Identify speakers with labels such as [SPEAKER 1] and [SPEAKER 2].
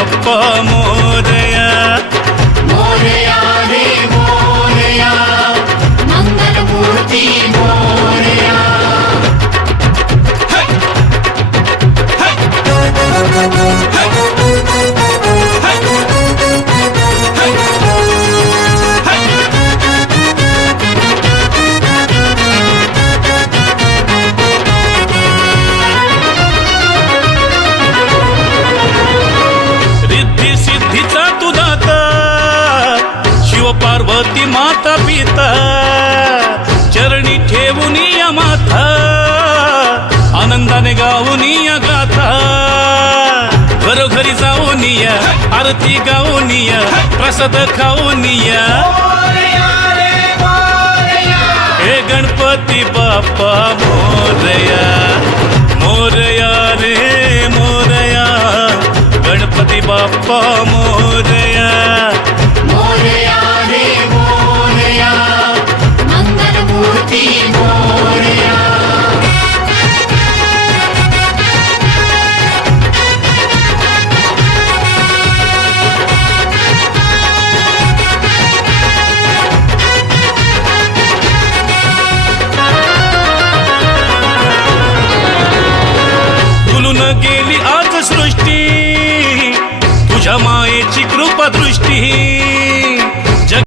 [SPEAKER 1] அப்பா पार्वती माता पिता, चरणी ठेवून या माथा आनंदाने गाऊन या गाथा घरोघरी जाऊन या, आरती गाऊन या, प्रसाद खाऊन या. हे गणपती बाप्पा, मोरया मोरया रे, मोरया. गणपती बाप्पा, मोरया. गेली आज सृष्टी तुझ्या मायेची कृपा दृष्टी